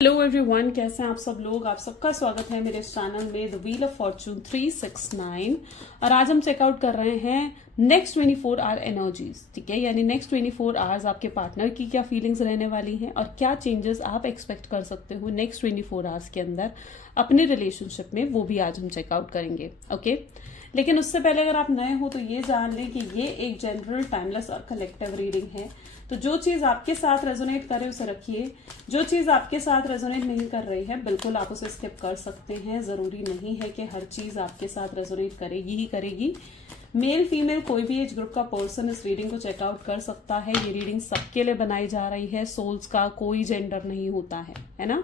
Hello everyone, कैसे हैं आप सब लोग। आप सबका स्वागत है मेरे चैनल में द व्हील ऑफ फॉर्चून 369। और आज हम चेकआउट कर रहे हैं नेक्स्ट 24 आवर एनर्जीज। ठीक है, यानी नेक्स्ट 24 आवर्स आपके पार्टनर की क्या फीलिंग्स रहने वाली हैं और क्या चेंजेस आप एक्सपेक्ट कर सकते हो नेक्स्ट 24 आवर्स के अंदर अपने रिलेशनशिप में, वो भी आज हम चेकआउट करेंगे। ओके, लेकिन उससे पहले अगर आप नए हो तो ये जान लें कि ये एक जनरल, टाइमलेस और कलेक्टिव रीडिंग है। तो जो चीज आपके साथ रेजोनेट करे उसे रखिए, जो चीज आपके साथ रेजोनेट नहीं कर रही है बिल्कुल आप उसे स्किप कर सकते हैं। जरूरी नहीं है कि हर चीज आपके साथ रेजोनेट करेगी ही करेगी। मेल फीमेल कोई भी एज ग्रुप का पर्सन इस रीडिंग को चेकआउट कर सकता है। ये रीडिंग सबके लिए बनाई जा रही है। सोल्स का कोई जेंडर नहीं होता है ना।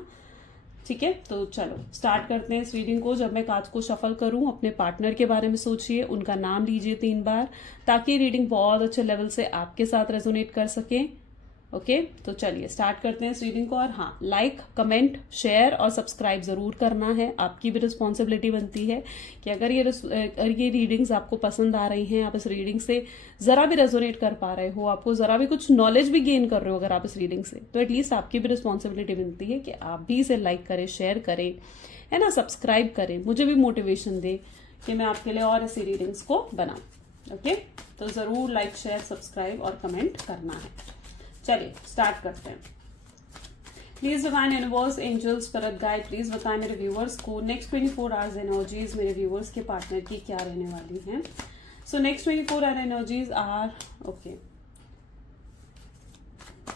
ठीक है, तो चलो स्टार्ट करते हैं इस रीडिंग को। जब मैं कार्ड्स को शफल करूं, अपने पार्टनर के बारे में सोचिए, उनका नाम लीजिए 3 बार, ताकि रीडिंग बहुत अच्छे लेवल से आपके साथ रेजोनेट कर सके। ओके, तो चलिए स्टार्ट करते हैं इस रीडिंग को। और हाँ, लाइक, कमेंट, शेयर और सब्सक्राइब जरूर करना है। आपकी भी रिस्पॉन्सिबिलिटी बनती है कि अगर ये रीडिंग्स आपको पसंद आ रही हैं, आप इस रीडिंग से जरा भी रेजोनेट कर पा रहे हो, आपको जरा भी कुछ नॉलेज भी गेन कर रहे हो अगर आप इस रीडिंग से, तो एटलीस्ट आपकी भी रिस्पॉन्सिबिलिटी बनती है कि आप भी इसे लाइक करें, शेयर करें, है ना, सब्सक्राइब करें। मुझे भी मोटिवेशन दे कि मैं आपके लिए और ऐसी रीडिंग्स को बनाऊं। ओके, तो जरूर लाइक, शेयर, सब्सक्राइब और कमेंट करना है। चलिए स्टार्ट करते हैं। Please divine universe, angels, spirit guide, please बताएं मेरे व्यूअर्स को नेक्स्ट 24 आवर्स एनर्जीज मेरे व्यूअर्स के पार्टनर की क्या रहने वाली हैं। So next 24 hour energies are okay,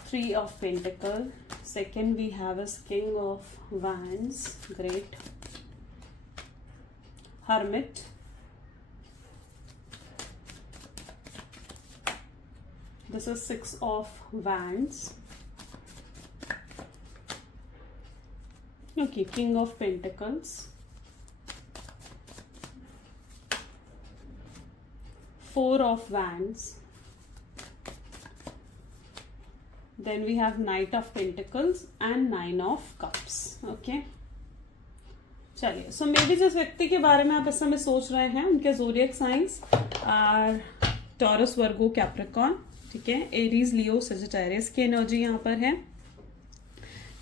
3 of Pentacle, second we have is King of Wands, great, Hermit, this is 6 of Wands, okay, King of Pentacles, 4 of Wands, then we have Knight of Pentacles and 9 of Cups. Okay, चलिए, सो may be जिस व्यक्ति के बारे में आप इस समय सोच रहे हैं उनके zodiac signs are Taurus, Virgo, Capricorn. ठीक है, एरीज, लियो, सजिटेरियस की एनर्जी यहाँ पर है।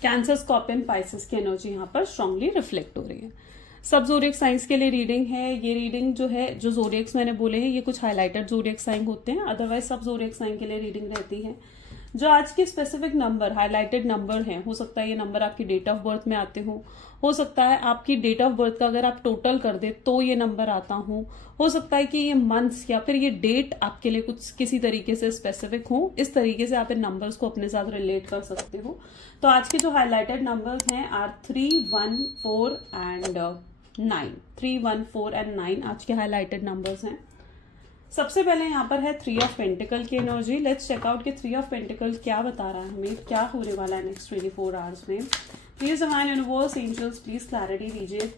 कैंसर, स्कॉर्पियन, पाइसेस की एनर्जी यहाँ पर स्ट्रांगली रिफ्लेक्ट हो रही है। सब जोडिएक साइंस के लिए रीडिंग है। ये रीडिंग जो है, जो जोडिएक्स मैंने बोले हैं, ये कुछ हाईलाइटेड जोडिएक साइन होते हैं, अदरवाइज सब जोडिएक साइन के लिए रीडिंग रहती है। जो आज के स्पेसिफिक नंबर, हाईलाइटेड नंबर हैं, हो सकता है ये नंबर आपकी डेट ऑफ बर्थ में आते हो सकता है आपकी डेट ऑफ बर्थ का अगर आप टोटल कर दे तो ये नंबर आता हो सकता है कि ये मंथ्स या फिर ये डेट आपके लिए कुछ किसी तरीके से स्पेसिफिक हो। इस तरीके से आप इन नंबर्स को अपने साथ रिलेट कर सकते हो। तो आज के जो हाईलाइटेड नंबर्स हैं आर 3, 1, 4 एंड 9। 3, 1, 4 एंड 9 आज के हाईलाइटेड नंबर्स हैं। सबसे पहले यहाँ पर है 3 ऑफ पेंटिकल की एनर्जी। लेट्स चेकआउट कि 3 ऑफ पेंटिकल क्या बता रहा है हमें, क्या होने वाला है नेक्स्ट 24 आवर्स में। Please divine universe, angels, please clarity दीजिए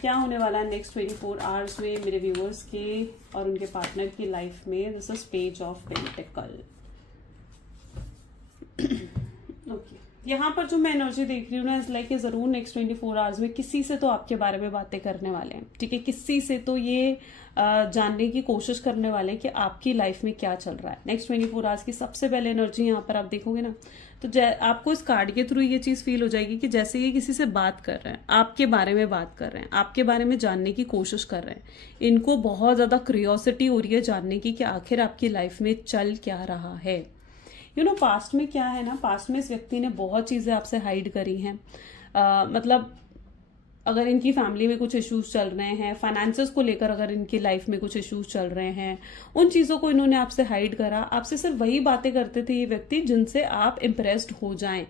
क्या होने वाला है नेक्स्ट 24 आवर्स में मेरे व्यूअर्स के और उनके पार्टनर की लाइफ में। This is page of pentacle. Okay, यहाँ पर जो मैं एनर्जी देख रही हूँ ना, इस लाइक ये जरूर नेक्स्ट 24 आवर्स में किसी से तो आपके बारे में बातें करने वाले हैं। ठीक है, किसी से तो ये जानने की कोशिश करने वाले हैं कि आपकी लाइफ में क्या चल रहा है नेक्स्ट 24 आवर्स की। सबसे पहले एनर्जी यहाँ पर आप देखोगे ना, तो आपको इस कार्ड के थ्रू ये चीज फील हो जाएगी कि जैसे ये किसी से बात कर रहे हैं, आपके बारे में बात कर रहे हैं, आपके बारे में जानने की कोशिश कर रहे हैं। इनको बहुत ज्यादा क्यूरियोसिटी हो रही है जानने की कि आखिर आपकी लाइफ में चल क्या रहा है। पास्ट में क्या है ना, पास्ट में इस व्यक्ति ने बहुत चीजें आपसे हाइड करी हैं। मतलब अगर इनकी फैमिली में कुछ इश्यूज चल रहे हैं, फाइनेंसेस को लेकर अगर इनकी लाइफ में कुछ इश्यूज चल रहे हैं, उन चीजों को इन्होंने आपसे हाइड करा। आपसे सिर्फ वही बातें करते थे ये व्यक्ति जिनसे आप इम्प्रेस्ड हो जाएं,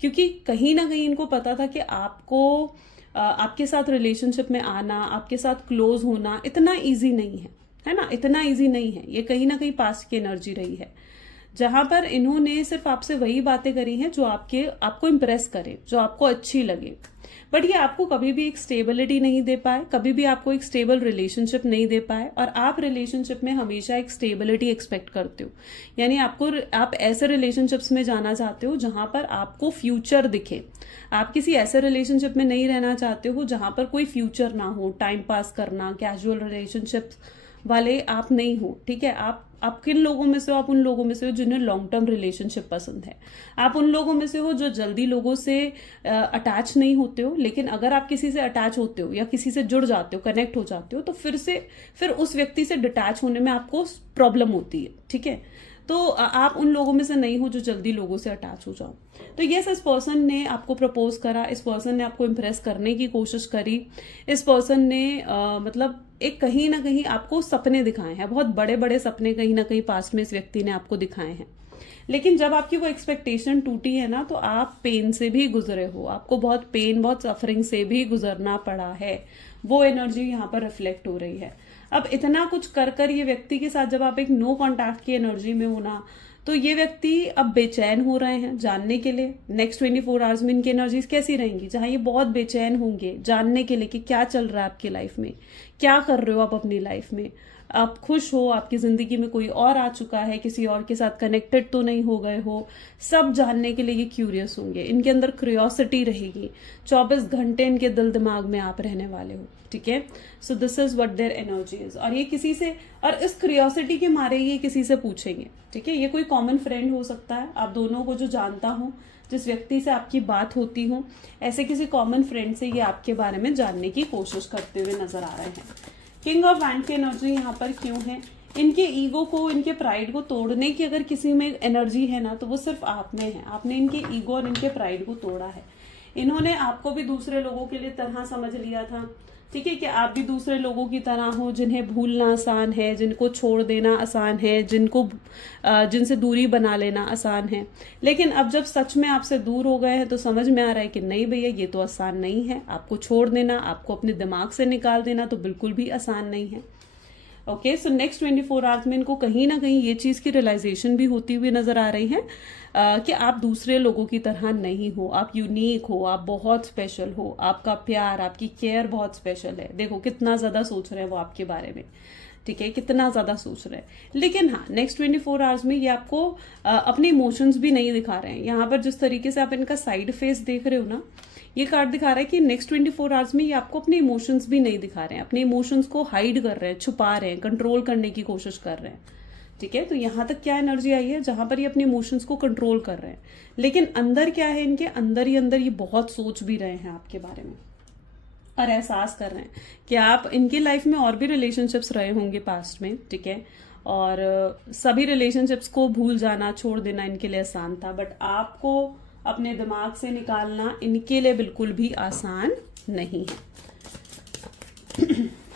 क्योंकि कहीं ना कहीं इनको पता था कि आपको आपके साथ रिलेशनशिप में आना, आपके साथ क्लोज होना इतना ईजी नहीं है ना, इतना ईजी नहीं है। ये कहीं ना कहीं पास्ट की एनर्जी रही है, जहां पर इन्होंने सिर्फ आपसे वही बातें करी हैं जो आपको इम्प्रेस करे, जो आपको अच्छी लगे। बट ये आपको कभी भी एक स्टेबिलिटी नहीं दे पाए, कभी भी आपको एक स्टेबल रिलेशनशिप नहीं दे पाए। और आप रिलेशनशिप में हमेशा एक स्टेबिलिटी एक्सपेक्ट करते हो, यानी आप ऐसे रिलेशनशिप्स में जाना चाहते हो जहां पर आपको फ्यूचर दिखे। आप किसी ऐसे रिलेशनशिप में नहीं रहना चाहते हो जहां पर कोई फ्यूचर ना हो, टाइम पास करना, कैजुअल रिलेशनशिप वाले आप नहीं हो, ठीक है। आप किन लोगों में से हो? आप उन लोगों में से हो जिन्हें लॉन्ग टर्म रिलेशनशिप पसंद है। आप उन लोगों में से हो जो जल्दी लोगों से अटैच नहीं होते हो, लेकिन अगर आप किसी से अटैच होते हो या किसी से जुड़ जाते हो, कनेक्ट हो जाते हो, तो फिर उस व्यक्ति से डिटैच होने में आपको प्रॉब्लम होती है, ठीक है। तो आप उन लोगों में से नहीं हो जो जल्दी लोगों से अटैच हो जाओ। तो यस, इस पर्सन ने आपको प्रपोज करा, इस पर्सन ने आपको इम्प्रेस करने की कोशिश करी, इस पर्सन ने मतलब एक कहीं ना कहीं आपको सपने दिखाए हैं, बहुत बड़े बड़े सपने कहीं ना कहीं पास्ट में इस व्यक्ति ने आपको दिखाए हैं। लेकिन जब आपकी वो एक्सपेक्टेशन टूटी है ना, तो आप पेन से भी गुजरे हो, आपको बहुत पेन, बहुत सफरिंग से भी गुजरना पड़ा है। वो एनर्जी यहाँ पर रिफ्लेक्ट हो रही है। अब इतना कुछ कर कर ये व्यक्ति के साथ जब आप एक नो कॉन्टैक्ट की एनर्जी में हो ना, तो ये व्यक्ति अब बेचैन हो रहे हैं जानने के लिए नेक्स्ट 24 आवर्स में इनकी एनर्जीज कैसी रहेंगी, जहां ये बहुत बेचैन होंगे जानने के लिए कि क्या चल रहा है आपकी लाइफ में, क्या कर रहे हो आप अपनी लाइफ में, आप खुश हो, आपकी जिंदगी में कोई और आ चुका है, किसी और के साथ कनेक्टेड तो नहीं हो गए हो, सब जानने के लिए ये क्यूरियस होंगे। इनके अंदर क्यूरियोसिटी रहेगी, 24 घंटे इनके दिल दिमाग में आप रहने वाले हो, ठीक है। सो this is what their energy is. और ये किसी से, और इस क्यूरियोसिटी के मारे ये किसी से पूछेंगे, ठीक है। ये कोई कॉमन फ्रेंड हो सकता है, आप दोनों को जो जानता हूं, जिस व्यक्ति से आपकी बात होती हो, ऐसे किसी कॉमन फ्रेंड से ये आपके बारे में जानने की कोशिश करते हुए नजर आ रहे हैं। किंग ऑफ वैंड की एनर्जी यहाँ पर क्यों है? इनके ईगो को, इनके प्राइड को तोड़ने की अगर किसी में एनर्जी है ना, तो वो सिर्फ आप में है। आपने इनके ईगो और इनके प्राइड को तोड़ा है। इन्होंने आपको भी दूसरे लोगों के लिए तरह समझ लिया था, ठीक है, कि आप भी दूसरे लोगों की तरह हो, जिन्हें भूलना आसान है, जिनको छोड़ देना आसान है, जिनसे दूरी बना लेना आसान है। लेकिन अब जब सच में आपसे दूर हो गए हैं तो समझ में आ रहा है कि नहीं भैया, ये तो आसान नहीं है। आपको छोड़ देना, आपको अपने दिमाग से निकाल देना तो बिल्कुल भी आसान नहीं है। ओके, सो नेक्स्ट 24 आवर्स में इनको कहीं ना कहीं ये चीज की रियलाइजेशन भी होती हुई नजर आ रही है कि आप दूसरे लोगों की तरह नहीं हो, आप यूनिक हो, आप बहुत स्पेशल हो, आपका प्यार, आपकी केयर बहुत स्पेशल है। देखो कितना ज्यादा सोच रहे हैं वो आपके बारे में, ठीक है, कितना ज्यादा सोच रहे हैं। लेकिन हाँ, नेक्स्ट 24 आवर्स में ये आपको अपने इमोशंस भी नहीं दिखा रहे हैं। यहाँ पर जिस तरीके से आप इनका साइड फेस देख रहे हो ना, ये कार्ड दिखा रहा है कि नेक्स्ट 24 आवर्स में ये आपको अपने इमोशंस भी नहीं दिखा रहे हैं, अपने इमोशंस को हाइड कर रहे हैं, छुपा रहे हैं, कंट्रोल करने की कोशिश कर रहे हैं, ठीक है। तो यहां तक क्या एनर्जी आई है, जहां पर ये अपने इमोशंस को कंट्रोल कर रहे हैं, लेकिन अंदर क्या है, इनके अंदर ही अंदर ये बहुत सोच भी रहे हैं आपके बारे में और एहसास कर रहे हैं कि आप, इनकी लाइफ में और भी रिलेशनशिप्स रहे होंगे पास्ट में, ठीक है, और सभी रिलेशनशिप्स को भूल जाना, छोड़ देना इनके लिए आसान था, बट आपको अपने दिमाग से निकालना इनके लिए बिल्कुल भी आसान नहीं है।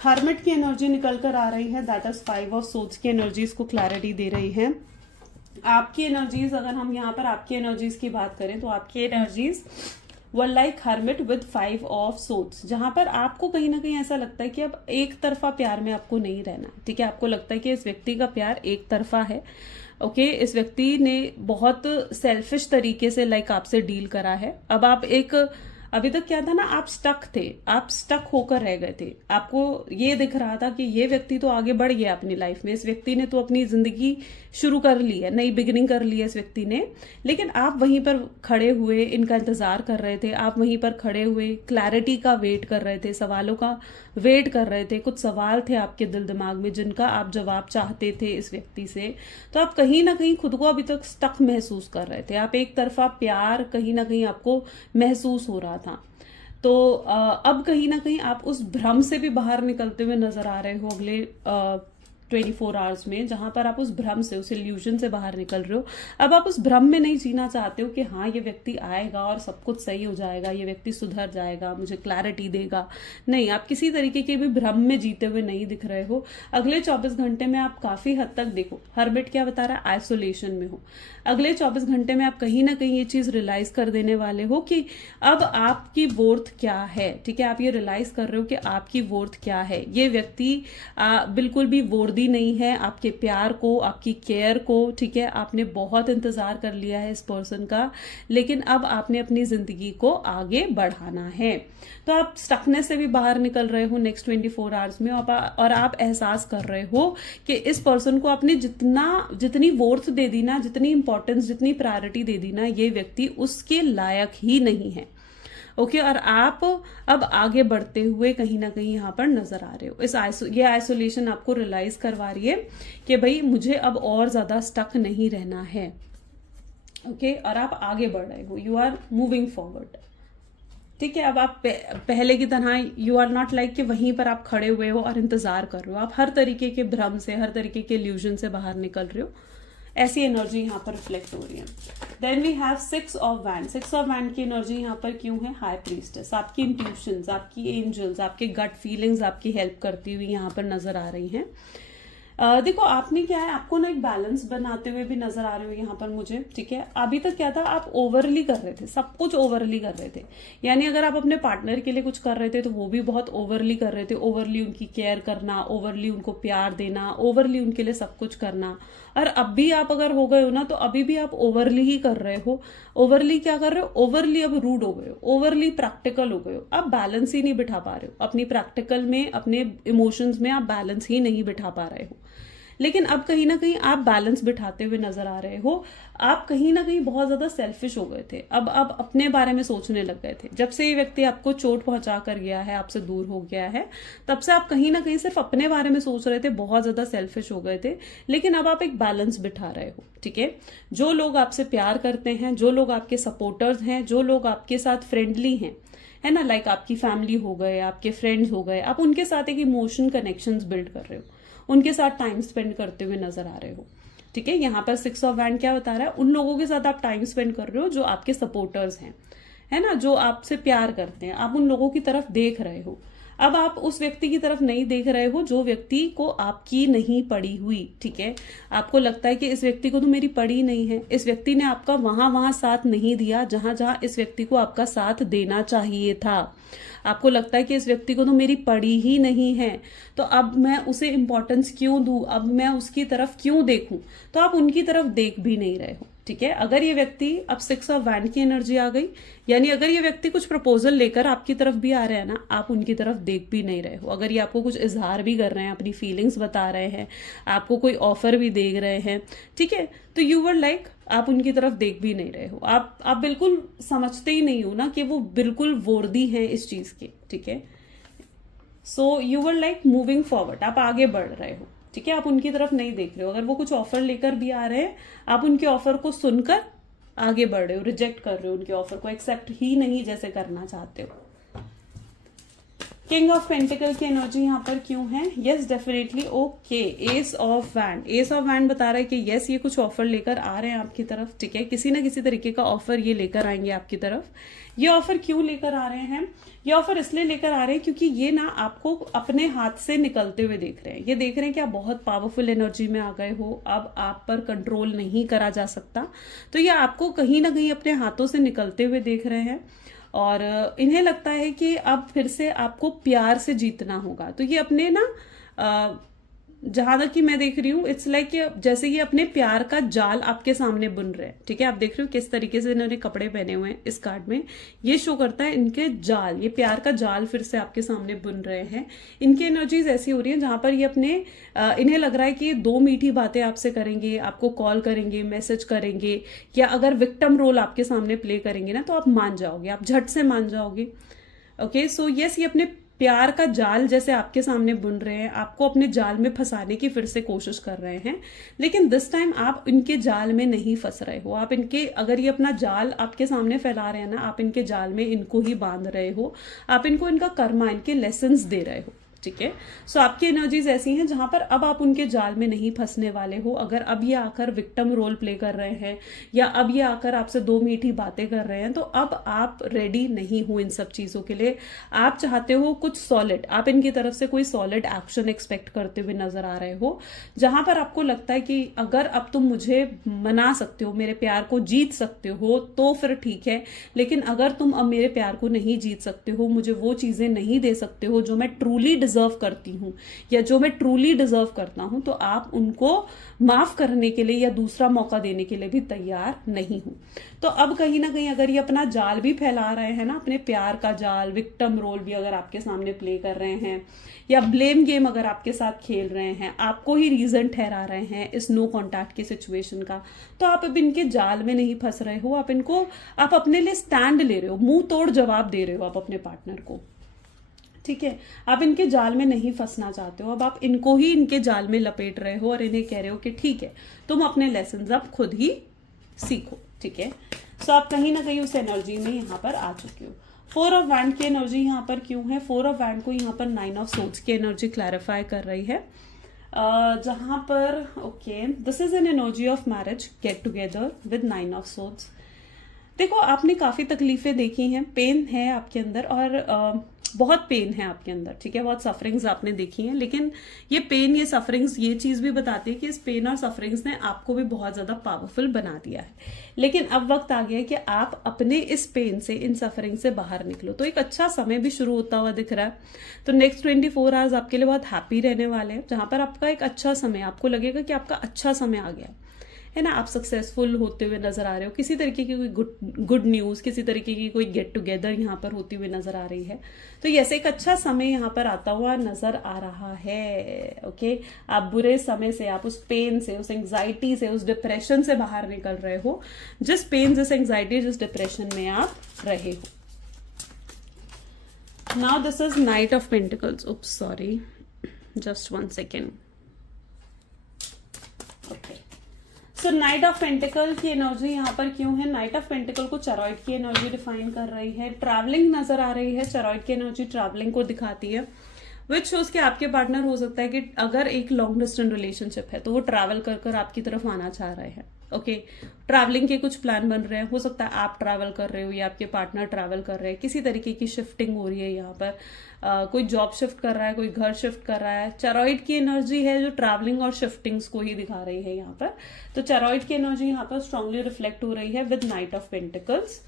हर्मिट की एनर्जी निकल कर आ रही है, दैट इज 5 ऑफ सोर्ड्स की एनर्जीज को क्लैरिटी दे रही है। आपकी एनर्जीज, अगर हम यहाँ पर आपकी एनर्जीज की बात करें तो आपकी energies were like hermit with 5 of swords, जहां पर आपको कहीं ना कहीं ऐसा लगता है कि अब एक तरफा प्यार में आपको नहीं रहना, ठीक है। आपको लगता है कि इस व्यक्ति का प्यार एक तरफा है, ओके, इस व्यक्ति ने बहुत सेल्फिश तरीके से लाइक आपसे डील करा है। अब आप एक, अभी तक क्या था ना, आप स्टक थे, आप स्टक होकर रह गए थे। आपको ये दिख रहा था कि ये व्यक्ति तो आगे बढ़ गया अपनी लाइफ में, इस व्यक्ति ने तो अपनी जिंदगी शुरू कर ली है, नई बिगिनिंग कर ली है इस व्यक्ति ने, लेकिन आप वहीं पर खड़े हुए इनका इंतजार कर रहे थे, आप वहीं पर खड़े हुए क्लैरिटी का वेट कर रहे थे, सवालों का वेट कर रहे थे। कुछ सवाल थे आपके दिल दिमाग में जिनका आप जवाब चाहते थे इस व्यक्ति से, तो आप कहीं ना कहीं खुद को अभी तक स्टक महसूस कर रहे थे। आप एक तरफा प्यार कहीं ना कहीं आपको महसूस हो रहा था। तो अब कहीं ना कहीं आप उस भ्रम से भी बाहर निकलते हुए नजर आ रहे हो अगले 24 आवर्स में, जहां पर आप उस भ्रम से, उस इल्यूजन से बाहर निकल रहे हो। अब आप उस भ्रम में नहीं जीना चाहते हो कि हाँ ये व्यक्ति आएगा और सब कुछ सही हो जाएगा, ये व्यक्ति सुधर जाएगा, मुझे क्लैरिटी देगा। नहीं, आप किसी तरीके के भी भ्रम में जीते हुए नहीं दिख रहे हो। अगले 24 घंटे में आप काफी हद तक, देखो हर्मिट क्या बता रहा है, आइसोलेशन में हो। अगले 24 घंटे में आप कहीं ना कहीं ये चीज रियलाइज कर देने वाले हो कि अब आपकी वर्थ क्या है, ठीक है। आप ये रियलाइज कर रहे हो कि आपकी वर्थ क्या है। ये व्यक्ति बिल्कुल भी वर्दी नहीं है आपके प्यार को, आपकी केयर को, ठीक है। आपने बहुत इंतजार कर लिया है इस पर्सन का, लेकिन अब आपने अपनी जिंदगी को आगे बढ़ाना है। तो आप स्टकनेस से भी बाहर निकल रहे हो नेक्स्ट 24 आवर्स में, और आप एहसास कर रहे हो कि इस पर्सन को आपने जितनी वर्थ दे दी ना, जितनी इंपॉर्टेंस, जितनी प्रायोरिटी दे दी ना, ये व्यक्ति उसके लायक ही नहीं है। ओके, और आप अब आगे बढ़ते हुए कहीं ना कहीं यहाँ पर नजर आ रहे हो। ये आइसोलेशन आपको रियलाइज करवा रही है कि भाई मुझे अब और ज्यादा स्टक नहीं रहना है। ओके, और आप आगे बढ़ रहे हो, यू आर मूविंग फॉरवर्ड। ठीक है, अब आप पहले की तरह यू आर नॉट लाइक कि वहीं पर आप खड़े हुए हो और इंतजार कर रहे हो। आप हर तरीके के भ्रम से, हर तरीके के इल्यूजन से बाहर निकल रहे हो। ऐसी एनर्जी यहाँ पर रिफ्लेक्ट हो रही है। Then we have 6 of wand. 6 of wand की एनर्जी यहाँ पर क्यों है? High priestess. आपकी इंट्यूशंस, आपकी एंजल्स, आपके गट फीलिंग्स आपकी हेल्प करती हुई यहाँ पर नजर आ रही हैं। देखो आपने क्या है, आपको ना एक बैलेंस बनाते हुए भी नजर आ रहे हो यहाँ पर मुझे। ठीक है, अभी तक क्या था, आप ओवरली कर रहे थे, सब कुछ ओवरली कर रहे थे। यानी अगर आप अपने पार्टनर के लिए कुछ कर रहे थे तो वो भी बहुत ओवरली कर रहे थे। ओवरली उनकी केयर करना, ओवरली उनको प्यार देना, ओवरली उनके लिए सब कुछ करना। और अब भी आप अगर हो गए हो ना, तो अभी भी आप ओवरली ही कर रहे हो। ओवरली क्या कर रहे हो? ओवरली अब रूड हो गए हो, ओवरली प्रैक्टिकल हो गए हो। आप बैलेंस ही नहीं बिठा पा रहे हो अपनी प्रैक्टिकल में, अपने इमोशंस में आप बैलेंस ही नहीं बिठा पा रहे हो। लेकिन अब कहीं ना कहीं आप बैलेंस बिठाते हुए नजर आ रहे हो। आप कहीं ना कहीं बहुत ज्यादा सेल्फिश हो गए थे। अब आप अपने बारे में सोचने लग गए थे। जब से ये व्यक्ति आपको चोट पहुंचा कर गया है, आपसे दूर हो गया है, तब से आप कहीं ना कहीं सिर्फ अपने बारे में सोच रहे थे, बहुत ज्यादा सेल्फिश हो गए थे। लेकिन अब आप एक बैलेंस बिठा रहे हो। ठीक है, जो लोग आपसे प्यार करते हैं, जो लोग आपके सपोर्टर्स हैं, जो लोग आपके साथ फ्रेंडली हैं, है ना, लाइक आपकी फैमिली हो गए, आपके फ्रेंड्स हो गए, आप उनके साथ एक इमोशन कनेक्शंस बिल्ड कर रहे हो, उनके साथ टाइम स्पेंड करते हुए नजर आ रहे हो। ठीक है, यहाँ पर 6 ऑफ वैंड क्या बता रहा है? उन लोगों के साथ आप टाइम स्पेंड कर रहे हो जो आपके सपोर्टर्स हैं, है ना, जो आपसे प्यार करते हैं। आप उन लोगों की तरफ देख रहे हो। अब आप उस व्यक्ति की तरफ नहीं देख रहे हो जो व्यक्ति को आपकी नहीं पड़ी हुई। ठीक है, आपको लगता है कि इस व्यक्ति को तो मेरी पड़ी नहीं है, इस व्यक्ति ने आपका वहां साथ नहीं दिया जहां जहां इस व्यक्ति को आपका साथ देना चाहिए था। आपको लगता है कि इस व्यक्ति को तो मेरी पड़ी ही नहीं है, तो अब मैं उसे इंपॉर्टेंस क्यों दूं, अब मैं उसकी तरफ क्यों देखूं? तो आप उनकी तरफ देख भी नहीं रहे हो। ठीक है, अगर ये व्यक्ति, अब 6 ऑफ वैंड की एनर्जी आ गई, यानी अगर ये व्यक्ति कुछ प्रपोजल लेकर आपकी तरफ भी आ रहे हैं ना, आप उनकी तरफ देख भी नहीं रहे हो। अगर ये आपको कुछ इजहार भी कर रहे हैं, अपनी फीलिंग्स बता रहे हैं, आपको कोई ऑफर भी दे रहे हैं, ठीक है, तो यू वर लाइक, आप उनकी तरफ देख भी नहीं रहे हो। आप बिल्कुल समझते ही नहीं हो ना कि वो बिल्कुल वर्दी हैं इस चीज के। ठीक है, so you were like moving forward, आप आगे बढ़ रहे हो। ठीक है, आप उनकी तरफ नहीं देख रहे हो। अगर वो कुछ ऑफर लेकर भी आ रहे हैं, आप उनके ऑफर को सुनकर आगे बढ़ रहे हो, रिजेक्ट कर रहे हो उनके ऑफर को, एक्सेप्ट ही नहीं जैसे करना चाहते हो। किंग ऑफ पेंटिकल की एनर्जी यहाँ पर क्यों है? Yes definitely okay. S of wand, S of wand बता रहा है कि यस ये कुछ ऑफर लेकर आ रहे हैं आपकी तरफ। ठीक है, किसी ना किसी तरीके का ऑफर ये लेकर आएंगे आपकी तरफ। ये ऑफर क्यों लेकर आ रहे हैं? ये ऑफर इसलिए लेकर आ रहे हैं क्योंकि ये ना आपको अपने हाथ से निकलते हुए देख रहे हैं। ये देख रहे हैं कि आप बहुत पावरफुल एनर्जी में आ गए हो, अब आप पर कंट्रोल नहीं करा जा सकता। तो ये आपको कहीं ना कहीं अपने हाथों से निकलते हुए देख रहे हैं और इन्हें लगता है कि अब फिर से आपको प्यार से जीतना होगा। तो ये अपने ना जहां तक कि मैं देख रही हूँ, इट्स लाइक जैसे ये अपने प्यार का जाल आपके सामने बुन रहे हैं। ठीक है, आप देख रहे हो किस तरीके से इन्होंने कपड़े पहने हुए हैं इस कार्ड में। ये शो करता है इनके जाल, ये प्यार का जाल फिर से आपके सामने बुन रहे हैं। इनकी एनर्जीज ऐसी हो रही है जहां पर ये अपने इन्हें लग रहा है कि 2 मीठी बातें आपसे करेंगे, आपको कॉल करेंगे, मैसेज करेंगे, या अगर विक्टिम रोल आपके सामने प्ले करेंगे ना, तो आप मान जाओगे, आप झट से मान जाओगे। ओके, सो यस ये अपने प्यार का जाल जैसे आपके सामने बुन रहे हैं, आपको अपने जाल में फंसाने की फिर से कोशिश कर रहे हैं। लेकिन दिस टाइम आप इनके जाल में नहीं फंस रहे हो। आप इनके, अगर ये अपना जाल आपके सामने फैला रहे हैं ना, आप इनके जाल में इनको ही बांध रहे हो, आप इनको इनका कर्मा, इनके लेसन्स दे रहे हो। ठीक है, सो आपकी एनर्जीज ऐसी हैं जहां पर अब आप उनके जाल में नहीं फंसने वाले हो। अगर अब ये आकर विक्टिम रोल प्ले कर रहे हैं या अब ये आकर आपसे 2 मीठी बातें कर रहे हैं, तो अब आप रेडी नहीं हो इन सब चीजों के लिए। आप चाहते हो कुछ सॉलिड, आप इनकी तरफ से कोई सॉलिड एक्शन एक्सपेक्ट करते हुए नजर आ रहे हो, जहां पर आपको लगता है कि अगर अब तुम मुझे मना सकते हो, मेरे प्यार को जीत सकते हो तो फिर ठीक है, लेकिन अगर तुम अब मेरे प्यार को नहीं जीत सकते हो, मुझे वो चीजें नहीं दे सकते हो जो मैं ट्रूली डिजर्व करती हूँ या जो मैं ट्रूली डिजर्व करता हूँ, तो आप उनको माफ करने के लिए या दूसरा मौका देने के लिए भी तैयार नहीं हूं। तो अब कहीं ना कहीं अगर ये अपना जाल भी फैला रहे हैं ना, अपने प्यार का जाल, विक्टिम रोल भी अगर आपके सामने प्ले कर रहे हैं, या ब्लेम गेम अगर आपके साथ खेल रहे हैं, आपको ही रीजन ठहरा रहे हैं इस नो कॉन्टैक्ट की सिचुएशन का, तो आप अब इनके जाल में नहीं फंस रहे हो। आप अपने लिए स्टैंड ले रहे हो, मुंह तोड़ जवाब दे रहे हो आप अपने पार्टनर को, ठीक है। आप इनके जाल में नहीं फंसना चाहते हो, अब आप इनको ही इनके जाल में लपेट रहे हो और इन्हें कह रहे हो कि ठीक है, तुम अपने लेसन अब खुद ही सीखो, ठीक है। सो आप कहीं ना कहीं उस एनर्जी में यहाँ पर आ चुके हो। 4 ऑफ वैंड की एनर्जी यहाँ पर क्यों है? 4 ऑफ वैंड को यहाँ पर 9 ऑफ सोर्ड्स की एनर्जी क्लैरिफाई कर रही है, जहां पर okay, this is an energy of marriage, get together with 9 of swords. देखो, आपने काफी तकलीफें देखी हैं, पेन है आपके अंदर, और बहुत पेन है आपके अंदर, ठीक है, बहुत सफरिंग्स आपने देखी हैं, लेकिन ये पेन, ये सफरिंग्स, ये चीज भी बताती है कि इस पेन और सफरिंग्स ने आपको भी बहुत ज्यादा पावरफुल बना दिया है। लेकिन अब वक्त आ गया है कि आप अपने इस पेन से, इन सफरिंग से बाहर निकलो। तो एक अच्छा समय भी शुरू होता हुआ दिख रहा है। तो नेक्स्ट 24 आवर्स आपके लिए बहुत हैप्पी रहने वाले हैं, जहां पर आपका एक अच्छा समय, आपको लगेगा कि आपका अच्छा समय आ गया है ना। आप सक्सेसफुल होते हुए नजर आ रहे हो, किसी तरीके की कोई गुड न्यूज, किसी तरीके की कोई गेट टुगेदर यहाँ पर होती हुई नजर आ रही है। तो ऐसे एक अच्छा समय यहाँ पर आता हुआ नजर आ रहा है, ओके। आप बुरे समय से, आप उस पेन से, उस एंग्जाइटी से, उस डिप्रेशन से बाहर निकल रहे हो, जिस पेन, जिस एंग्जाइटी, जिस डिप्रेशन में आप रहे हो। Now this is night of pentacles, oops sorry, just 1 second, okay. So night of pentacle की एनर्जी यहाँ पर क्यों है? नाइट ऑफ पेंटिकल को चरॉइड की एनर्जी डिफाइन कर रही है, ट्रैवलिंग नजर आ रही है, चरॉइड की एनर्जी ट्रैवलिंग को दिखाती है, विच शोज कि आपके पार्टनर हो सकता है कि अगर एक लॉन्ग डिस्टेंस रिलेशनशिप है तो वो ट्रैवल कर कर आपकी तरफ आना चाह रहे हैं, ओके। ट्रैवलिंग के कुछ प्लान बन रहे हैं, हो सकता है आप ट्रैवल कर रहे हो या आपके पार्टनर ट्रैवल कर रहे हैं, किसी तरीके की शिफ्टिंग हो रही है यहाँ पर, कोई जॉब शिफ्ट कर रहा है, कोई घर शिफ्ट कर रहा है। चरॉइड की एनर्जी है जो ट्रैवलिंग और शिफ्टिंग्स को ही दिखा रही है यहाँ पर। तो चरॉइड की एनर्जी यहाँ पर स्ट्रांगली रिफ्लेक्ट हो रही है विद नाइट ऑफ पेंटिकल्स।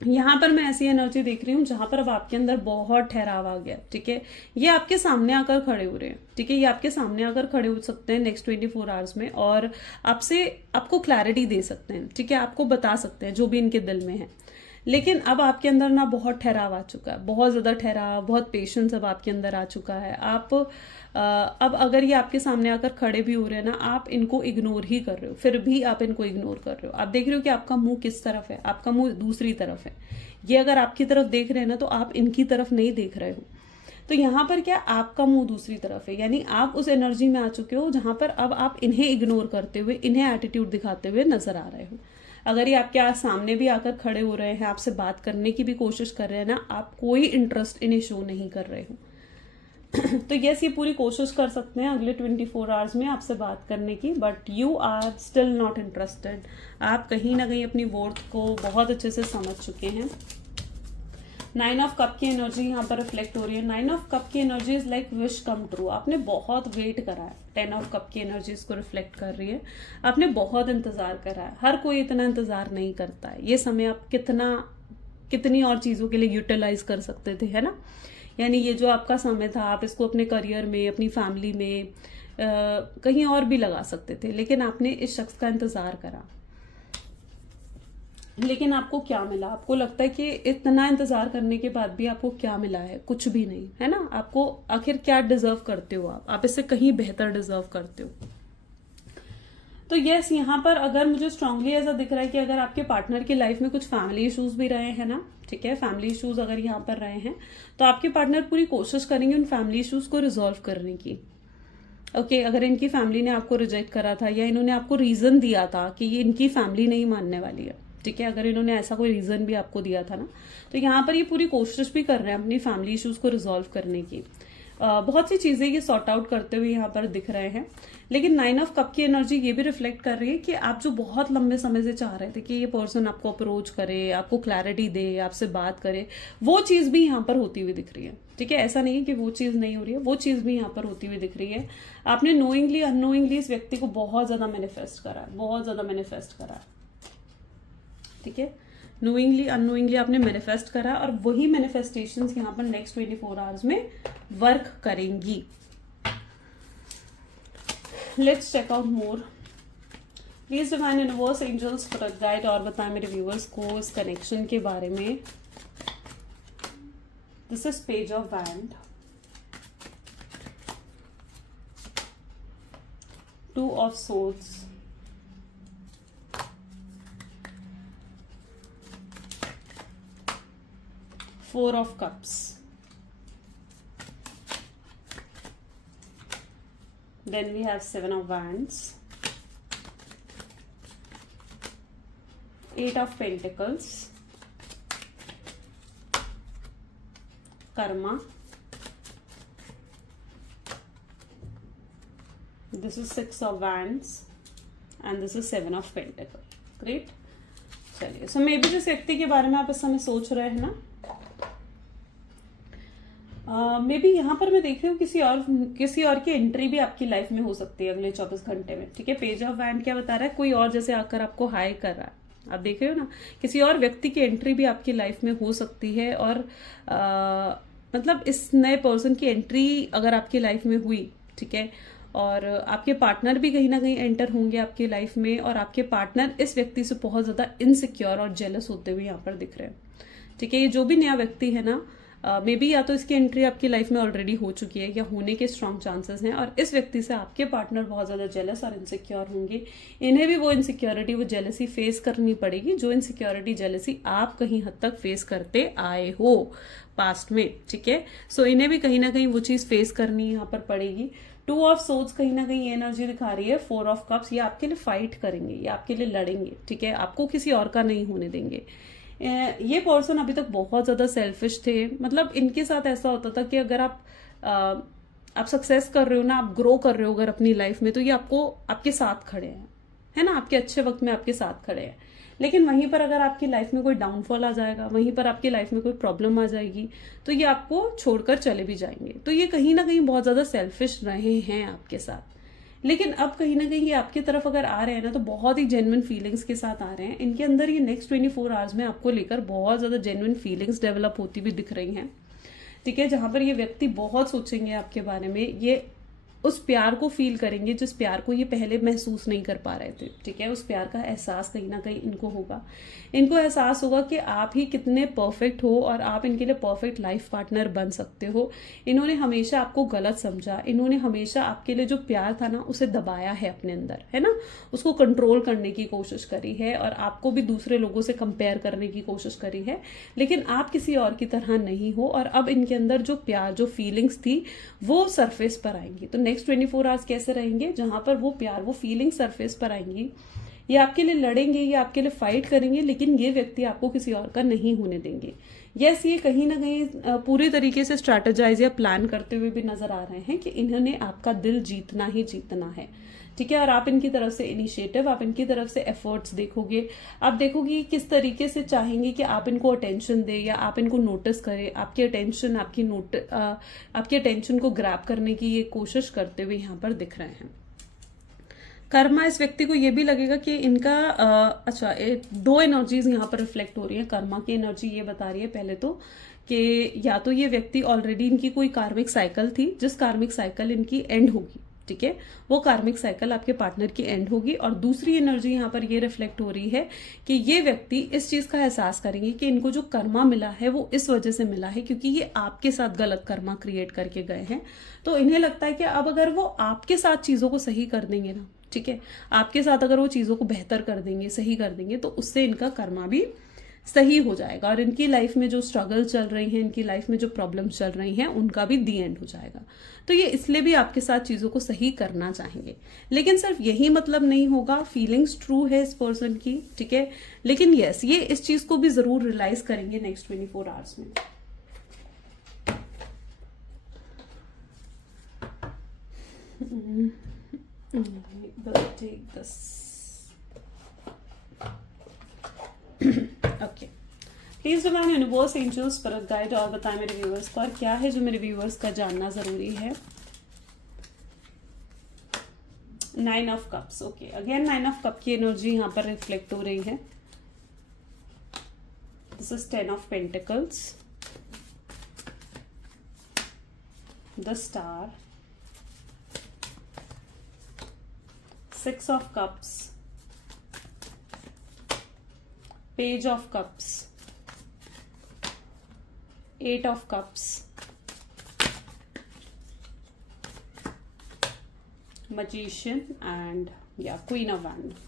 यहाँ पर मैं ऐसी एनर्जी देख रही हूँ जहां पर अब आपके अंदर बहुत ठहराव आ गया, ठीक है। ये आपके सामने आकर खड़े हो रहे हैं, ठीक है, ये आपके सामने आकर खड़े हो सकते हैं नेक्स्ट 24 आवर्स में, और आपको क्लैरिटी दे सकते हैं, ठीक है, आपको बता सकते हैं जो भी इनके दिल में है। लेकिन अब आपके अंदर ना बहुत ठहराव आ चुका है, बहुत ज्यादा ठहराव, बहुत पेशेंस अब आपके अंदर आ चुका है। अब अगर ये आपके सामने आकर खड़े भी हो रहे हैं ना, आप इनको इग्नोर ही कर रहे हो, फिर भी आप इनको इग्नोर कर रहे हो। आप देख रहे हो कि आपका मुंह किस तरफ है, आपका मुंह दूसरी तरफ है। ये अगर आपकी तरफ देख रहे हैं ना, तो आप इनकी तरफ नहीं देख रहे हो। तो यहाँ पर क्या, आपका मुंह दूसरी तरफ है, यानी आप उस एनर्जी में आ चुके हो जहां पर अब आप इन्हें इग्नोर करते हुए, इन्हें एटीट्यूड दिखाते हुए नजर आ रहे हो। अगर ये आपके सामने भी आकर खड़े हो रहे हैं, आपसे बात करने की भी कोशिश कर रहे हैं ना, आप कोई इंटरेस्ट इन्हें शो नहीं कर रहे हो। तो यस, ये पूरी कोशिश कर सकते हैं अगले 24 आवर्स में आपसे बात करने की, but you are still not interested. आप कहीं ना कहीं अपनी वर्थ को बहुत अच्छे से समझ चुके हैं। 9 ऑफ कप की एनर्जी यहाँ पर रिफ्लेक्ट हो रही है। 9 ऑफ कप की energy is like wish come true. आपने बहुत वेट करा है। 10 ऑफ कप की एनर्जी इसको रिफ्लेक्ट कर रही है, आपने बहुत इंतजार करा है। हर कोई इतना इंतजार नहीं करता है। ये समय आप कितनी और चीजों के लिए यूटिलाइज कर सकते थे, है ना। यानी ये जो आपका समय था, आप इसको अपने करियर में, अपनी फैमिली में, कहीं और भी लगा सकते थे, लेकिन आपने इस शख्स का इंतजार करा। लेकिन आपको क्या मिला? आपको लगता है कि इतना इंतजार करने के बाद भी आपको क्या मिला है? कुछ भी नहीं, है ना। आपको आखिर क्या डिजर्व करते हो? आप इससे कहीं बेहतर डिजर्व करते हो। तो यस, यहाँ पर अगर मुझे स्ट्रांगली ऐसा दिख रहा है कि अगर आपके पार्टनर की लाइफ में कुछ फैमिली इश्यूज भी रहे हैं ना, ठीक है, फैमिली इश्यूज अगर यहाँ पर रहे हैं, तो आपके पार्टनर पूरी कोशिश करेंगे उन फैमिली इश्यूज को रिजॉल्व करने की। ओके, अगर इनकी फैमिली ने आपको रिजेक्ट करा था या इन्होंने आपको रीजन दिया था कि ये इनकी फैमिली नहीं मानने वाली है, ठीक है, अगर इन्होंने ऐसा कोई रीजन भी आपको दिया था ना, तो यहाँ पर ये पूरी कोशिश भी कर रहे हैं अपनी फैमिली इश्यूज को रिजॉल्व करने की। बहुत सी चीजें ये सॉर्ट आउट करते हुए यहाँ पर दिख रहे हैं। लेकिन 9 ऑफ कप की एनर्जी ये भी रिफ्लेक्ट कर रही है कि आप जो बहुत लंबे समय से चाह रहे थे कि ये पर्सन आपको अप्रोच करे, आपको क्लैरिटी दे, आपसे बात करे, वो चीज भी यहाँ पर होती हुई दिख रही है, ठीक है। ऐसा नहीं है कि वो चीज नहीं हो रही है, वो चीज भी यहाँ पर होती हुई दिख रही है। आपने नोइंगली अननोइंगली इस व्यक्ति को बहुत ज्यादा मैनिफेस्ट करा है, बहुत ज्यादा मैनिफेस्ट करा है, ठीक है। नोइंगली अननोइंगली आपने मैनिफेस्ट करा और वही मैनिफेस्टेशंस यहाँ पर नेक्स्ट 24 आवर्स में वर्क करेंगी. Let's check out more. Please divine universe angels protect guide और बताएं मेरे व्यूअर्स को इस कनेक्शन के बारे में. This is page of wand, 2 of swords, Four of cups, then we have 7 of wands, 8 of pentacles, karma, this is 6 of wands and this is 7 of pentacles. Great. चलिए, सो may be जिस व्यक्ति के बारे में आप इस समय सोच रहे हैं ना, मे बी यहाँ पर मैं देख रही हूँ किसी और की एंट्री भी आपकी लाइफ में हो सकती है अगले 24 घंटे में. ठीक है, पेज ऑफ वैंड क्या बता रहा है, कोई और जैसे आकर आपको हाई कर रहा है. आप देख रहे हो ना, किसी और व्यक्ति की एंट्री भी आपकी लाइफ में हो सकती है. और मतलब इस नए पर्सन की एंट्री अगर आपकी लाइफ में हुई, ठीक है, और आपके पार्टनर भी कहीं ना कहीं एंटर होंगे आपकी लाइफ में, और आपके पार्टनर इस व्यक्ति से बहुत ज्यादा इनसिक्योर और जेलस होते हुए यहाँ पर दिख रहे हैं. ठीक है, ये जो भी नया व्यक्ति है ना, मे बी या तो इसकी एंट्री आपकी लाइफ में ऑलरेडी हो चुकी है या होने के स्ट्रांग चांसेस हैं, और इस व्यक्ति से आपके पार्टनर बहुत ज्यादा जेलस और इनसिक्योर होंगे. इन्हें भी वो इनसिक्योरिटी, वो जेलसी फेस करनी पड़ेगी, जो इनसिक्योरिटी जेलसी आप कहीं हद तक फेस करते आए हो पास्ट में. ठीक है, सो इन्हें भी कहीं ना कहीं वो चीज फेस करनी यहाँ पर पड़ेगी. 2 ऑफ सोर्ड्स कहीं ना कहीं ये एनर्जी दिखा रही है. 4 ऑफ कप्स, ये आपके लिए फाइट करेंगे, ये आपके लिए लड़ेंगे. ठीक है, आपको किसी और का नहीं होने देंगे. ये पर्सन अभी तक बहुत ज्यादा सेल्फिश थे. मतलब इनके साथ ऐसा होता था कि अगर आप सक्सेस कर रहे हो ना, आप ग्रो कर रहे हो अगर अपनी लाइफ में, तो ये आपके साथ खड़े हैं, है ना, आपके अच्छे वक्त में आपके साथ खड़े हैं. लेकिन वहीं पर अगर आपकी लाइफ में कोई डाउनफॉल आ जाएगा, वहीं पर आपकी लाइफ में कोई प्रॉब्लम आ जाएगी, तो ये आपको छोड़कर चले भी जाएंगे. तो ये कहीं ना कहीं बहुत ज्यादा सेल्फिश रहे हैं आपके साथ. लेकिन अब कहीं ना कहीं ये आपकी तरफ अगर आ रहे हैं ना, तो बहुत ही जेन्युइन फीलिंग्स के साथ आ रहे हैं. इनके अंदर ये नेक्स्ट 24 आवर्स में आपको लेकर बहुत ज्यादा जेन्युइन फीलिंग्स डेवलप होती भी दिख रही हैं. ठीक है, जहां पर ये व्यक्ति बहुत सोचेंगे आपके बारे में, ये उस प्यार को फील करेंगे जिस प्यार को ये पहले महसूस नहीं कर पा रहे थे. ठीक है, उस प्यार का एहसास कहीं ना कहीं इनको होगा. इनको एहसास होगा कि आप ही कितने परफेक्ट हो और आप इनके लिए परफेक्ट लाइफ पार्टनर बन सकते हो. इन्होंने हमेशा आपको गलत समझा, इन्होंने हमेशा आपके लिए जो प्यार था ना उसे दबाया है अपने अंदर, है ना, उसको कंट्रोल करने की कोशिश करी है, और आपको भी दूसरे लोगों से कंपेयर करने की कोशिश करी है. लेकिन आप किसी और की तरह नहीं हो, और अब इनके अंदर जो प्यार, जो फीलिंग्स थी, वो सरफेस पर आएंगी. तो नेक्स्ट 24 आवर्स कैसे रहेंगे, जहां पर वो प्यार, वो फीलिंग सरफेस पर आएंगी. ये आपके लिए लड़ेंगे, ये आपके लिए फाइट करेंगे, लेकिन ये व्यक्ति आपको किसी और का नहीं होने देंगे. यस, ये कहीं ना कहीं पूरी तरीके से स्ट्रैटेजाइज या प्लान करते हुए भी नजर आ रहे हैं कि इन्होंने आपका दिल जीतना ही जीतना है. ठीक है, और आप इनकी तरफ से इनिशिएटिव, आप इनकी तरफ से एफर्ट्स देखोगे. आप देखोगे किस तरीके से चाहेंगे कि आप इनको अटेंशन दे या आप इनको नोटिस करें. आपकी अटेंशन, आपकी अटेंशन को ग्रैब करने की ये कोशिश करते हुए यहाँ पर दिख रहे हैं. कर्मा, इस व्यक्ति को ये भी लगेगा कि इनका अच्छा, 2 एनर्जीज यहाँ पर रिफ्लेक्ट हो रही है. कर्मा की एनर्जी ये बता रही है पहले तो कि या तो ये व्यक्ति ऑलरेडी, इनकी कोई कार्मिक साइकिल थी, जिस कार्मिक साइकिल इनकी एंड होगी, ठीक है, वो कार्मिक साइकिल आपके पार्टनर की एंड होगी. और दूसरी एनर्जी यहाँ पर ये रिफ्लेक्ट हो रही है कि ये व्यक्ति इस चीज का एहसास करेंगे कि इनको जो कर्मा मिला है वो इस वजह से मिला है क्योंकि ये आपके साथ गलत कर्मा क्रिएट करके गए हैं. तो इन्हें लगता है कि अब अगर वो आपके साथ चीजों को सही कर देंगे ना, ठीक है, आपके साथ अगर वो चीजों को बेहतर कर देंगे, सही कर देंगे, तो उससे इनका कर्मा भी सही हो जाएगा और इनकी लाइफ में जो स्ट्रगल चल रही हैं, इनकी लाइफ में जो प्रॉब्लम्स चल रही हैं, उनका भी दी एंड हो जाएगा. तो ये इसलिए भी आपके साथ चीजों को सही करना चाहेंगे. लेकिन सिर्फ यही मतलब नहीं होगा, फीलिंग्स ट्रू है इस पर्सन की, ठीक है, लेकिन यस, ये इस चीज को भी जरूर रियलाइज करेंगे नेक्स्ट 24 आवर्स में. Take this. Okay, please divine universe angels spirit guide और बताएं मेरे व्यूअर्स को, और क्या है जो मेरे व्यूअर्स का जानना जरूरी है. 9 of cups. Okay, again 9 of cup की एनर्जी यहाँ पर रिफ्लेक्ट हो रही है. This is 10 of pentacles, the star, 6 of cups, page of cups, 8 of cups, magician and queen of wand.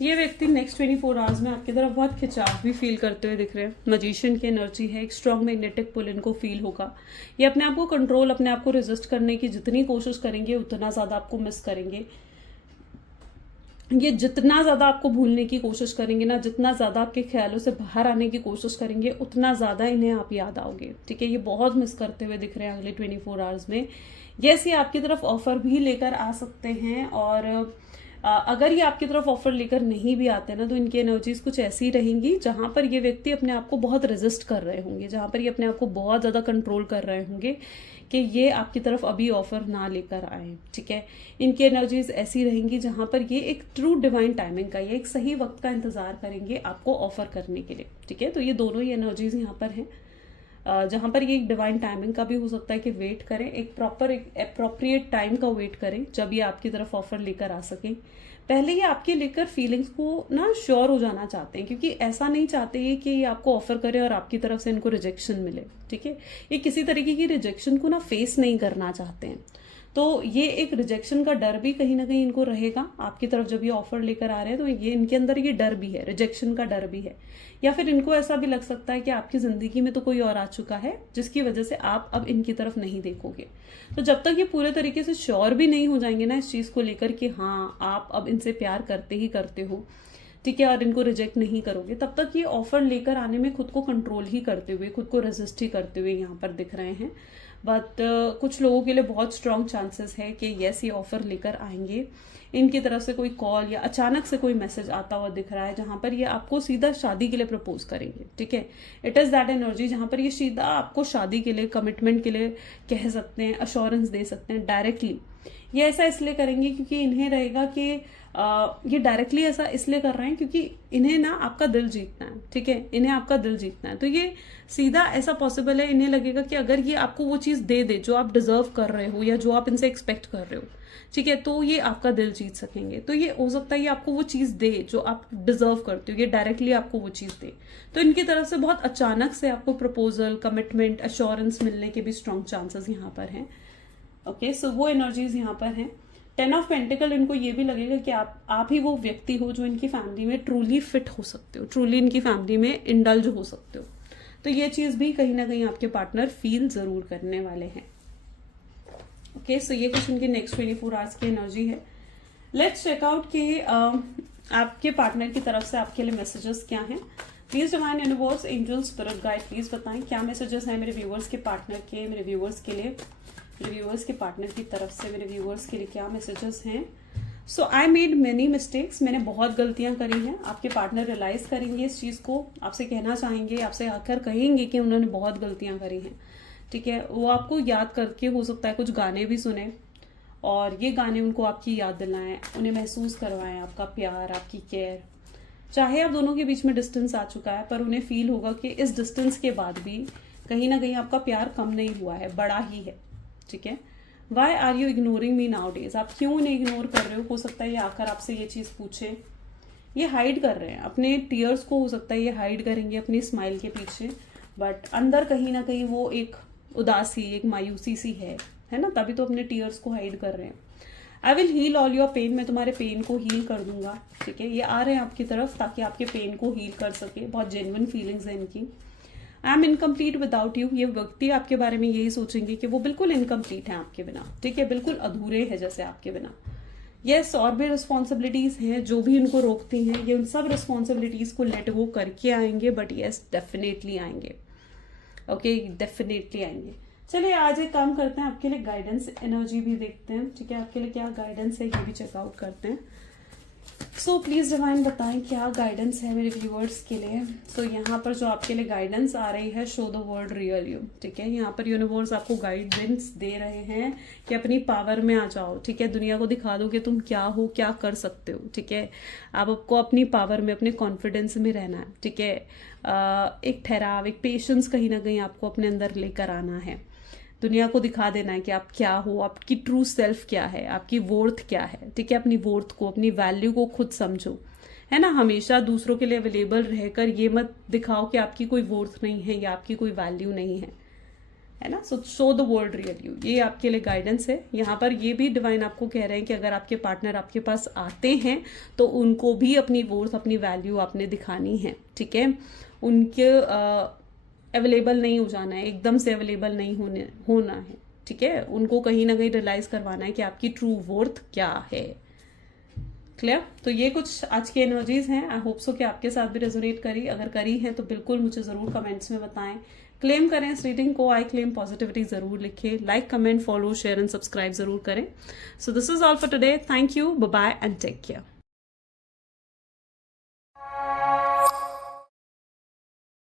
ये व्यक्ति नेक्स्ट 24 आवर्स में आपकी तरफ बहुत खिंचाव भी फील करते हुए दिख रहे हैं। मजीशियन की एनर्जी है, एक स्ट्रॉन्ग मैग्नेटिक पुल इनको फील होगा। ये अपने आप को कंट्रोल, अपने आप को रेजिस्ट करने की जितनी कोशिश करेंगे उतना ज्यादा आपको मिस करेंगे। ये जितना ज्यादा आपको भूलने की कोशिश करेंगे ना, जितना ज्यादा आपके ख्यालों से बाहर आने की कोशिश करेंगे, उतना ज्यादा इन्हें आप याद आओगे। ठीक है, ये बहुत मिस करते हुए दिख रहे हैं अगले 24 आवर्स में। यस, ये आपकी तरफ ऑफर भी लेकर आ सकते हैं, और अगर ये आपकी तरफ ऑफर लेकर नहीं भी आते ना, तो इनकी एनर्जीज कुछ ऐसी रहेंगी जहां पर ये व्यक्ति अपने आप को बहुत रेजिस्ट कर रहे होंगे, जहां पर ये अपने आप को बहुत ज्यादा कंट्रोल कर रहे होंगे कि ये आपकी तरफ अभी ऑफर ना लेकर आए। ठीक है, इनकी एनर्जीज ऐसी रहेंगी जहां पर ये एक ट्रू डिवाइन टाइमिंग का, ये एक सही वक्त का इंतजार करेंगे आपको ऑफर करने के लिए। ठीक है, तो ये दोनों ही एनर्जीज यहाँ पर हैं, जहां पर ये एक डिवाइन टाइमिंग का भी हो सकता है कि वेट करें, एक प्रॉपर एक अप्रोप्रिएट टाइम का वेट करें जब ये आपकी तरफ ऑफर लेकर आ सकें। पहले ये आपके लेकर फीलिंग्स को ना श्योर हो जाना चाहते हैं, क्योंकि ऐसा नहीं चाहते ये कि ये आपको ऑफर करे और आपकी तरफ से इनको रिजेक्शन मिले। ठीक है, ये किसी तरीके की रिजेक्शन को ना फेस नहीं करना चाहते हैं, तो ये एक रिजेक्शन का डर भी कहीं ना कहीं इनको रहेगा आपकी तरफ जब ये ऑफर लेकर आ रहे हैं। तो ये इनके अंदर ये डर भी है, रिजेक्शन का डर भी है, या फिर इनको ऐसा भी लग सकता है कि आपकी जिंदगी में तो कोई और आ चुका है जिसकी वजह से आप अब इनकी तरफ नहीं देखोगे। तो जब तक ये पूरे तरीके से श्योर भी नहीं हो जाएंगे ना इस चीज को लेकर कि हाँ आप अब इनसे प्यार करते ही करते हो, ठीक है, और इनको रिजेक्ट नहीं करोगे, तब तक ये ऑफर लेकर आने में खुद को कंट्रोल ही करते हुए, खुद को रेजिस्ट ही करते हुए यहाँ पर दिख रहे हैं। बट कुछ लोगों के लिए बहुत स्ट्रांग चांसेस है कि यस ये ऑफर लेकर आएंगे। इनकी तरफ से कोई कॉल या अचानक से कोई मैसेज आता हुआ दिख रहा है जहां पर ये आपको सीधा शादी के लिए प्रपोज करेंगे। ठीक है, इट इज दैट एनर्जी जहां पर ये सीधा आपको शादी के लिए, कमिटमेंट के लिए कह सकते हैं, अश्योरेंस दे सकते हैं डायरेक्टली। ये ऐसा इसलिए करेंगे क्योंकि इन्हें रहेगा कि ये डायरेक्टली ऐसा इसलिए कर रहे हैं क्योंकि इन्हें ना आपका दिल जीतना है। ठीक है, इन्हें आपका दिल जीतना है, तो ये सीधा ऐसा पॉसिबल है, इन्हें लगेगा कि अगर ये आपको वो चीज दे दे जो आप डिजर्व कर रहे हो या जो आप इनसे एक्सपेक्ट कर रहे हो, ठीक है, तो ये आपका दिल जीत सकेंगे। तो ये हो सकता है ये आपको वो चीज दे जो आप डिजर्व करते हो, ये डायरेक्टली आपको वो चीज दे। तो इनकी तरफ से बहुत अचानक से आपको प्रपोजल, कमिटमेंट, अश्योरेंस मिलने के भी स्ट्रॉन्ग चांसेस यहाँ पर हैं। ओके, सो वो एनर्जीज यहाँ पर हैं। 10 ऑफ पेंटिकल, इनको ये भी लगेगा कि आप ही वो व्यक्ति हो जो इनकी फैमिली में ट्रूली फिट हो सकते हो, ट्रूली इनकी फैमिली में इंडल्ज हो सकते हो। तो ये चीज भी कहीं ना कहीं आपके पार्टनर फील जरूर करने वाले हैं। ओके, सो ये कुछ उनकी नेक्स्ट 24 आवर्स की एनर्जी है। लेट्स चेक आउट कि आपके पार्टनर की तरफ से आपके लिए मैसेजेस क्या हैं। Please divine universe, angels, spirit guide, please बताएं क्या मैसेजेस हैं मेरे व्यूवर्स के पार्टनर के, मेरे व्यूवर्स के लिए, मेरे व्यूवर्स के पार्टनर की तरफ से मेरे व्यूवर्स के लिए क्या मैसेजेस हैं। सो आई मेड मेनी मिस्टेक्स, मैंने बहुत गलतियां करी हैं। आपके पार्टनर रियलाइज करेंगे इस चीज को, आपसे कहना चाहेंगे, आपसे आकर कहेंगे कि उन्होंने बहुत गलतियां करी हैं। ठीक है, वो आपको याद करके हो सकता है कुछ गाने भी सुने और ये गाने उनको आपकी याद दिलाएं, उन्हें महसूस करवाएं आपका प्यार, आपकी केयर। चाहे आप दोनों के बीच में डिस्टेंस आ चुका है, पर उन्हें फील होगा कि इस डिस्टेंस के बाद भी कहीं ना कहीं आपका प्यार कम नहीं हुआ है, बड़ा ही है। ठीक है, why are you ignoring me nowadays, आप क्यों नहीं इग्नोर कर रहे हो सकता है ये आकर आपसे ये चीज पूछे। ये हाइड कर रहे हैं अपने टीयर्स को, हो सकता है ये हाइड करेंगे अपनी स्माइल के पीछे, बट अंदर कहीं ना कहीं वो एक उदासी, एक मायूसी सी है ना, तभी तो अपने टीयर्स को हाइड कर रहे हैं। I will heal all your pain, मैं तुम्हारे पेन को हील कर दूंगा। ठीक है, ये आ रहे हैं आपकी तरफ ताकि आपके पेन को हील कर सके। बहुत जेन्युइन फीलिंग्स है इनकी। I am incomplete without you, ये व्यक्ति आपके बारे में यही सोचेंगे कि वो बिल्कुल इनकम्प्लीट है आपके बिना। ठीक है, बिल्कुल अधूरे है जैसे आपके बिना। यस, और भी रिस्पॉन्सिबिलिटीज हैं जो भी उनको रोकती हैं, ये उन सब रिस्पॉन्सिबिलिटीज को लेट गो करके आएंगे, बट यस डेफिनेटली आएंगे। ओके, डेफिनेटली आएंगे। चलिए आज एक काम करते हैं, आपके लिए गाइडेंस एनर्जी भी देखते हैं। ठीक है, आपके लिए क्या गाइडेंस है ये भी चेकआउट करते हैं। सो प्लीज़ डिवाइन बताएं क्या गाइडेंस है मेरे व्यूअर्स के लिए। सो यहाँ पर जो आपके लिए गाइडेंस आ रही है, show the world real you. ठीक है, यहाँ पर यूनिवर्स आपको गाइडेंस दे रहे हैं कि अपनी पावर में आ जाओ। ठीक है, दुनिया को दिखा दो कि तुम क्या हो, क्या कर सकते हो। ठीक है, आपको अपनी पावर में, अपने कॉन्फिडेंस में रहना है। ठीक है, एक ठहराव, एक पेशेंस कहीं ना कहीं आपको अपने अंदर लेकर आना है। दुनिया को दिखा देना है कि आप क्या हो, आपकी ट्रू सेल्फ क्या है, आपकी वर्थ क्या है। ठीक है, अपनी वर्थ को, अपनी वैल्यू को खुद समझो, है ना। हमेशा दूसरों के लिए अवेलेबल रहकर ये मत दिखाओ कि आपकी कोई वर्थ नहीं है या आपकी कोई वैल्यू नहीं है ना। सो show the world real you, ये आपके लिए गाइडेंस है। यहाँ पर ये भी डिवाइन आपको कह रहे हैं कि अगर आपके पार्टनर आपके पास आते हैं तो उनको भी अपनी वर्थ, अपनी वैल्यू आपने दिखानी है। ठीक है, उनके अवेलेबल नहीं हो जाना है, एकदम से अवेलेबल नहीं होना है। ठीक है, उनको कहीं ना कहीं रियलाइज करवाना है कि आपकी ट्रू वर्थ क्या है। क्लियर? तो ये कुछ आज की एनर्जीज हैं। आई होप सो कि आपके साथ भी रेजोनेट करी। अगर करी है तो बिल्कुल मुझे जरूर कमेंट्स में बताएं। क्लेम करें इस रीडिंग को, आई क्लेम पॉजिटिविटी जरूर लिखें। Like, comment, follow, share and subscribe जरूर करें। So this is all for today. Thank you, bye bye and take care.